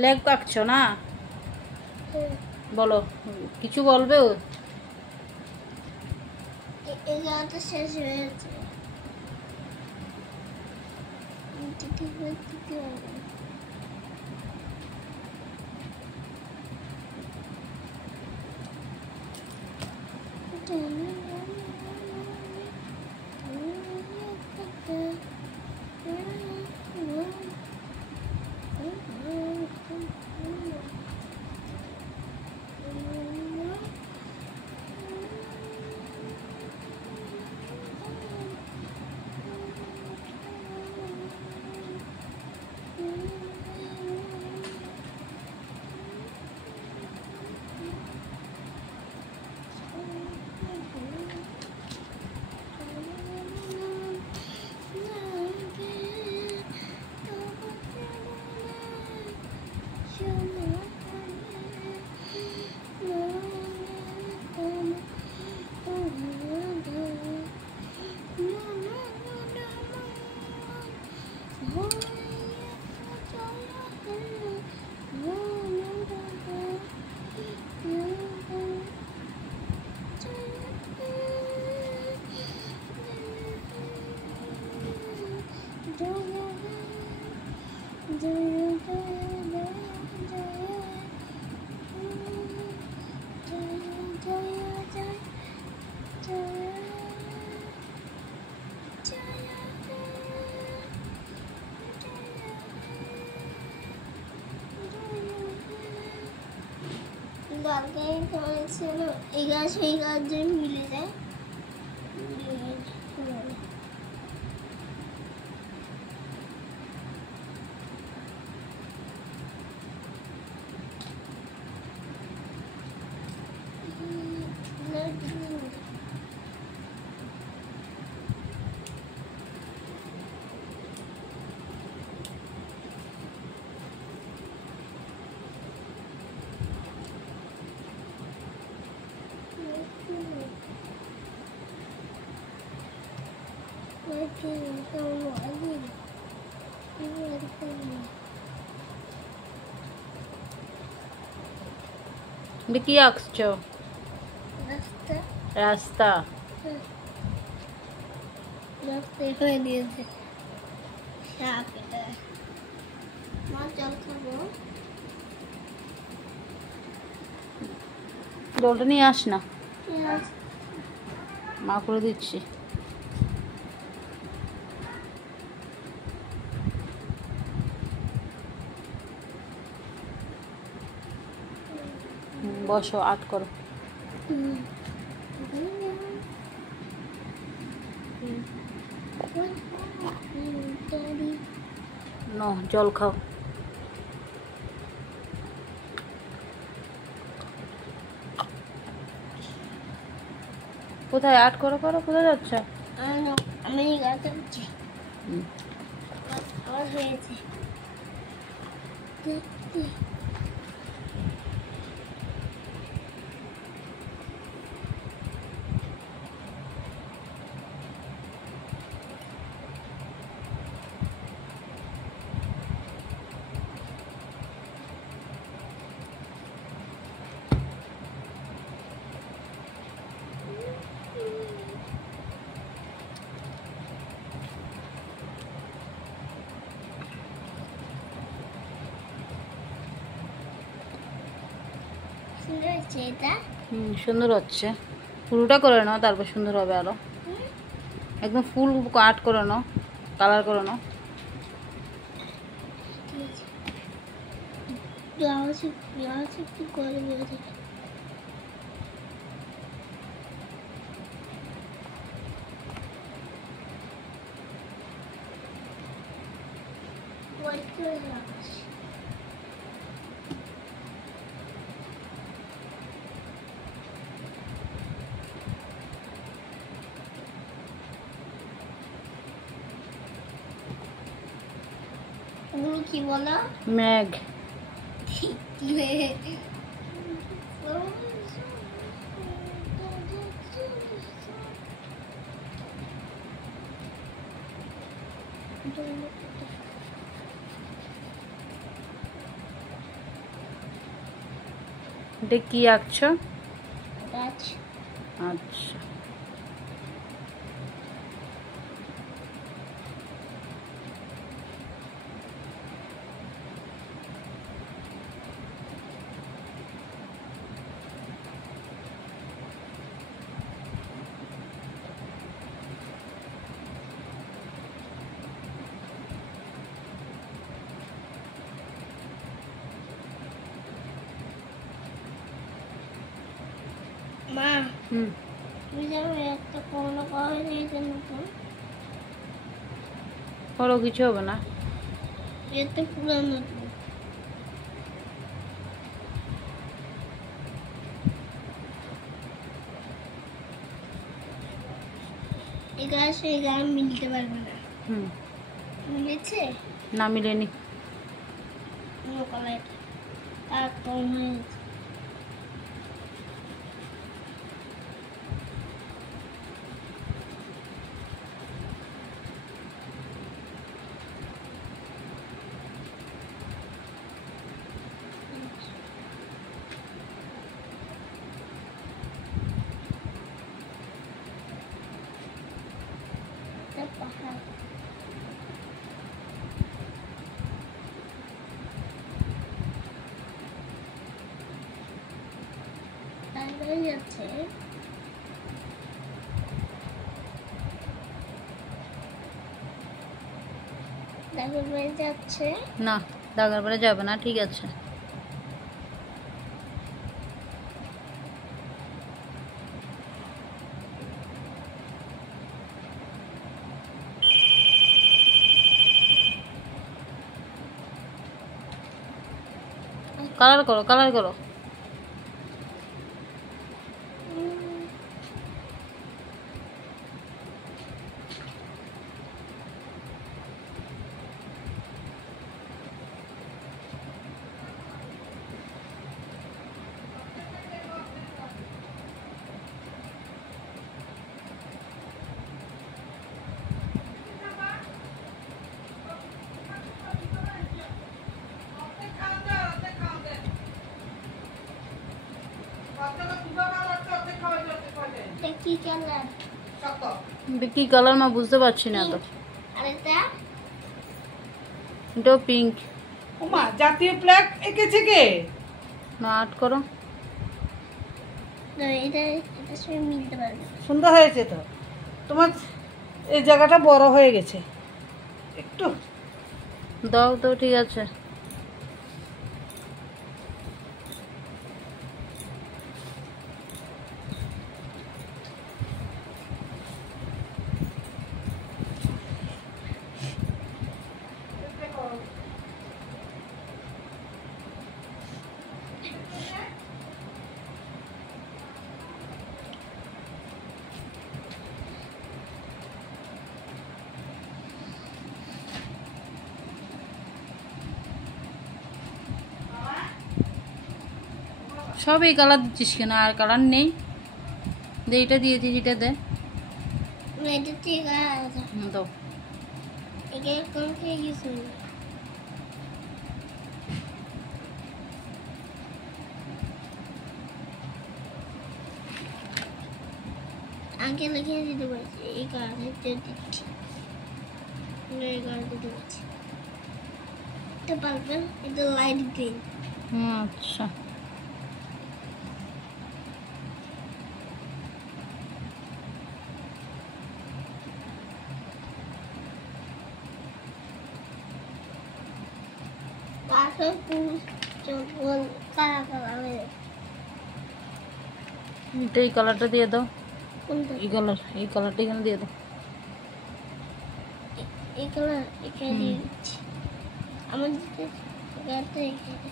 Flag আঁকছো না? বলো, কিছু বলবে? এগারোটা শেষ হয়েছে। এই গাছ এই গাছ যে মিলে যায়। কি আঁকছো? রাস্তা। রাস্তায় হয়ে দিয়েছে সাপ। এটা মা জল খাবো। জলটা নিয়ে আস না, মা করে দিচ্ছি। বসো, আর্ট করো। নো, জল খাও। কোথায় আর্ট করো? কোথায় যাচ্ছ? আমি গাছ আঁকছি। আমার হয়েছে। সুন্দর হচ্ছে। পুরোটা করে নাও, তারপর সুন্দর হবে আরো। একদম ফুল আর্ট করে নাও, কালার করে নাও। কি বলো? মেঘ। এটা কি আঁকছো? গাছ। আচ্ছা, মা, হুম, তুমি যাবে একটা কোনো কবে নিয়েছে নতুন? করো, কিছু হবে না। এটা পুরানো তো। এই গাছ এই গাছ মিলতে পারবে না। হুম, মিলেছে না মিলেনি। অন্য কালার আর কম হয়ে গেছে। এটা পাহাড়। তারপরে যাচ্ছে তারপরে যাচ্ছে না, দাগার পরে যাবে না, ঠিক আছে। কালার করো, কালার করো। এটা কি কালার? কি কালার মা বুঝতে পারছি না তো। আর এটা এটাও পিঙ্ক। ওমা, জাতীয় ফ্ল্যাগ এঁকেছে কে? না, আর্ট করো। তো এটা এটার সঙ্গে মিলতে পারবে না। সুন্দর হয়েছে তো। তোমার এই জায়গাটা বড় হয়ে গেছে একটু। দাও তো, ঠিক আছে। সব এই কালার দিচ্ছিস কেন? আর কালার নেই? দে, এটা দিয়েছিস, এটা দে। না, এটা ঠিক আছে। দাও। এটা কোন থেকে ইউজ হবে? আগে লিখে দিতে পারছি এই কারণে দিচ্ছি। এই কারণে দিতে পারছি। এটা পারবেন, এটা লাইট গ্রিন। আচ্ছা, পাশে পুরো কালা কালা হয়ে এটা এই কালারটা দিয়ে দাও। কোনটা? এই কালারটা এখানে দিয়ে দাও। এই কালার এখানে দিয়ে দিচ্ছি। আমার দিতে গাতে এখানে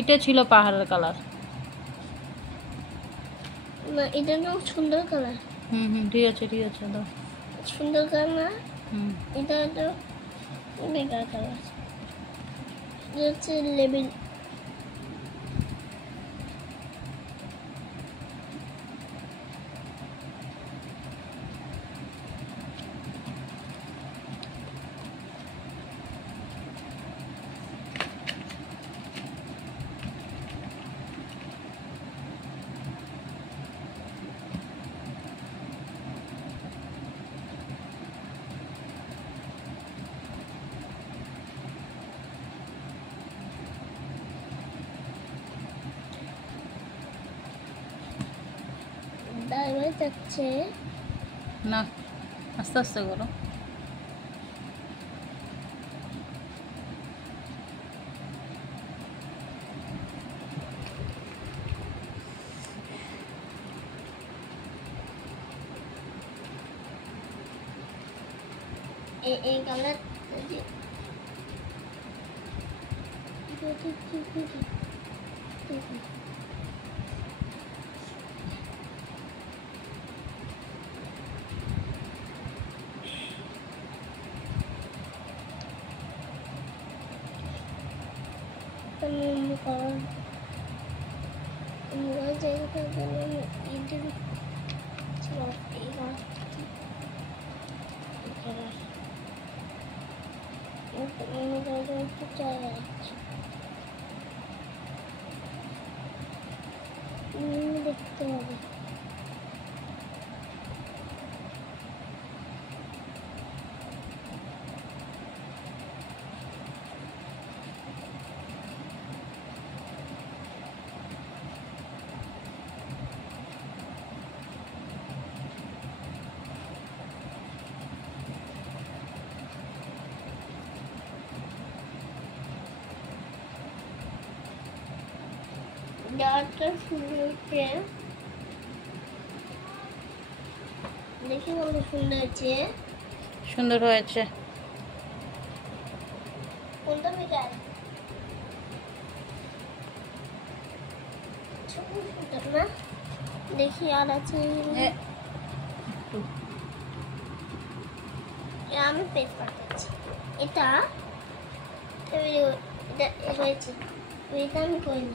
এটা ছিল পাহাড়ের কালার। না, এটা না সুন্দর কালার। হুম হুম, ঠিক আছে, ঠিক আছে, দাও। সুন্দর কালার না, হুম, এটা তো বেকার কালার। এটা হচ্ছে লেবেল। দাঁড়িয়ে যাচ্ছে। না, আস্তে আস্তে করো। এই কালার দেখতে হবে। ডাক্তার শুনেছে দেখি কত সুন্দর হয়েছে। সুন্দর হয়েছে। কোনটা বেকার সুন্দর না? দেখি আর আছে আমি পেট পাঠাচ্ছি। এটা হয়েছে, এটা আমি করি।